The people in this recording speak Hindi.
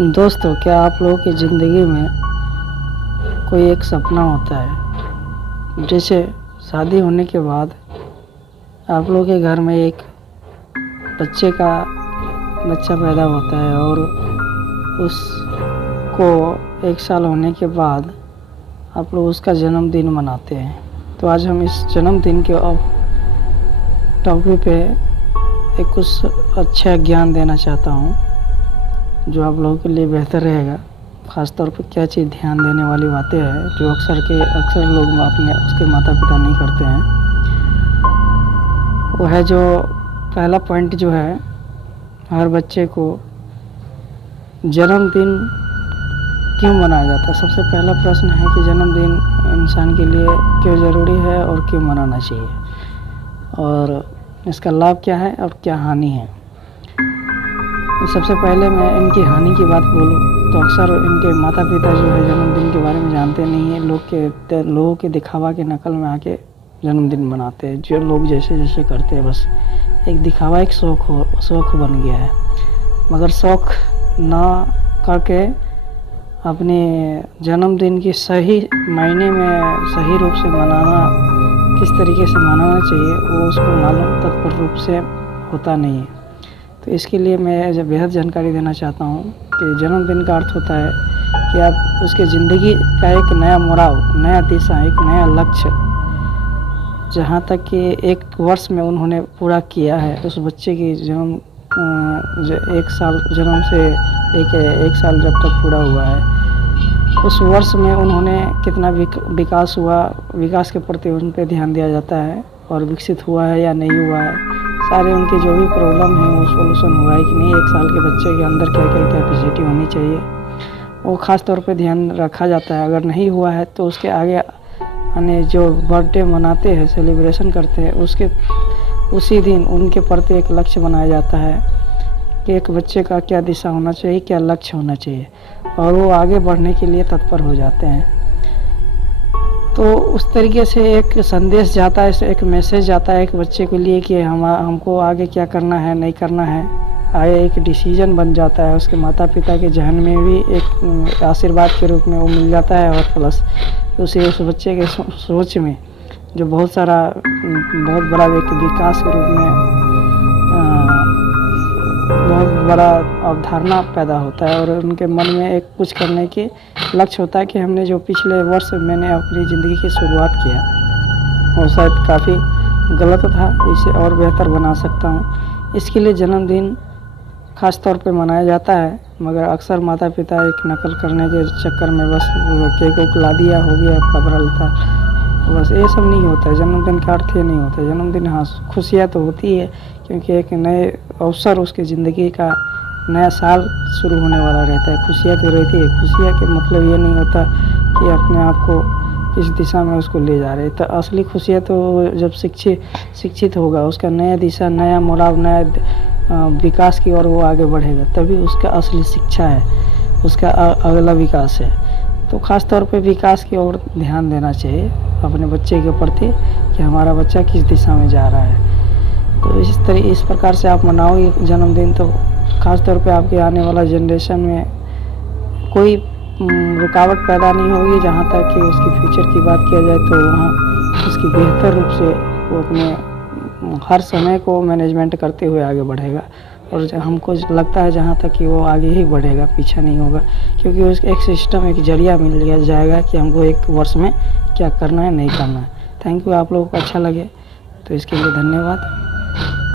दोस्तों, क्या आप लोगों की ज़िंदगी में कोई एक सपना होता है? जैसे शादी होने के बाद आप लोगों के घर में एक बच्चा पैदा होता है और उसको 1 साल होने के बाद आप लोग उसका जन्मदिन मनाते हैं। तो आज हम इस जन्मदिन के टॉपिक पे एक कुछ अच्छा ज्ञान देना चाहता हूँ जो आप लोगों के लिए बेहतर रहेगा। ख़ास तौर पे क्या चीज़ ध्यान देने वाली बातें हैं जो अक्सर लोग अपने उसके माता पिता नहीं करते हैं। वो है जो पहला पॉइंट जो है, हर बच्चे को जन्मदिन क्यों मनाया जाता है। सबसे पहला प्रश्न है कि जन्मदिन इंसान के लिए क्यों ज़रूरी है और क्यों मनाना चाहिए, और इसका लाभ क्या है और क्या हानि है। सबसे पहले मैं इनकी हानि की बात बोलूँ तो अक्सर इनके माता पिता जो है जन्मदिन के बारे में जानते नहीं हैं। लोगों के दिखावा के नकल में आके जन्मदिन मनाते हैं। जो लोग जैसे करते हैं, बस एक दिखावा, एक शौक़ बन गया है। मगर शौक़ ना करके अपने जन्मदिन की सही मायने में सही रूप से मनाना, किस तरीके से मनाना चाहिए, वो उसको मालूम तत्पर रूप से होता नहीं है। तो इसके लिए मैं बेहद जानकारी देना चाहता हूँ कि जन्मदिन का अर्थ होता है कि आप उसके ज़िंदगी का एक नया मोड़ाव, नया दिशा, एक नया लक्ष्य, जहाँ तक कि 1 वर्ष में उन्होंने पूरा किया है। उस बच्चे की 1 साल जन्म से लेके 1 साल जब तक पूरा हुआ है, उस वर्ष में उन्होंने कितना विकास हुआ, विकास के प्रति उन पर ध्यान दिया जाता है, और विकसित हुआ है या नहीं हुआ है, सारे उनके जो भी प्रॉब्लम है वो सोल्यूशन हुआ है कि नहीं। 1 साल के बच्चे के अंदर क्या क्या कैपेसिटी होनी चाहिए, वो ख़ास तौर पे ध्यान रखा जाता है। अगर नहीं हुआ है तो उसके आगे यानी जो बर्थडे मनाते हैं, सेलिब्रेशन करते हैं, उसी दिन उनके प्रति एक लक्ष्य बनाया जाता है कि एक बच्चे का क्या दिशा होना चाहिए, क्या लक्ष्य होना चाहिए, और वो आगे बढ़ने के लिए तत्पर हो जाते हैं। तो उस तरीके से एक संदेश जाता है, एक मैसेज जाता है एक बच्चे के लिए कि हमको आगे क्या करना है, नहीं करना है। आगे एक डिसीजन बन जाता है, उसके माता पिता के जहन में भी एक आशीर्वाद के रूप में वो मिल जाता है, और प्लस उस बच्चे के सोच में जो बहुत बड़ा एक विकास के रूप में बहुत बड़ा अवधारणा पैदा होता है, और उनके मन में एक कुछ करने की लक्ष्य होता है कि हमने जो पिछले वर्ष मैंने अपनी ज़िंदगी की शुरुआत किया वो शायद काफ़ी गलत था, इसे और बेहतर बना सकता हूँ। इसके लिए जन्मदिन ख़ास तौर पे मनाया जाता है। मगर अक्सर माता पिता एक नकल करने के चक्कर में बस केक को ला दिया, हो गया कपड़ा लता, बस ये सब नहीं होता है। जन्मदिन का अर्थ ये नहीं होता है। जन्मदिन, हाँ, खुशियाँ तो होती है क्योंकि एक नए अवसर, उसकी ज़िंदगी का नया साल शुरू होने वाला रहता है। खुशियाँ तो रहती है। खुशियाँ के मतलब ये नहीं होता कि अपने आप को किस दिशा में उसको ले जा रहे। तो असली खुशियाँ तो जब शिक्षित होगा, उसका नया दिशा, नया मुड़ाव, नया विकास की ओर वो आगे बढ़ेगा, तभी उसका असली शिक्षा है, उसका अगला विकास है। तो ख़ास तौर पे विकास की ओर ध्यान देना चाहिए अपने बच्चे के प्रति कि हमारा बच्चा किस दिशा में जा रहा है। तो इस प्रकार से आप मनाओगे जन्मदिन, तो ख़ास तौर पे आपके आने वाला जनरेशन में कोई रुकावट पैदा नहीं होगी। जहाँ तक कि उसकी फ्यूचर की बात किया जाए तो वहाँ उसकी बेहतर रूप से वो अपने हर समय को मैनेजमेंट करते हुए आगे बढ़ेगा, और हमको लगता है जहाँ तक कि वो आगे ही बढ़ेगा, पीछा नहीं होगा, क्योंकि उसका एक सिस्टम, एक जरिया मिल लिया जाएगा कि हमको 1 वर्ष में क्या करना है, नहीं करना है। Thank you. आप लोगों को अच्छा लगे तो इसके लिए धन्यवाद।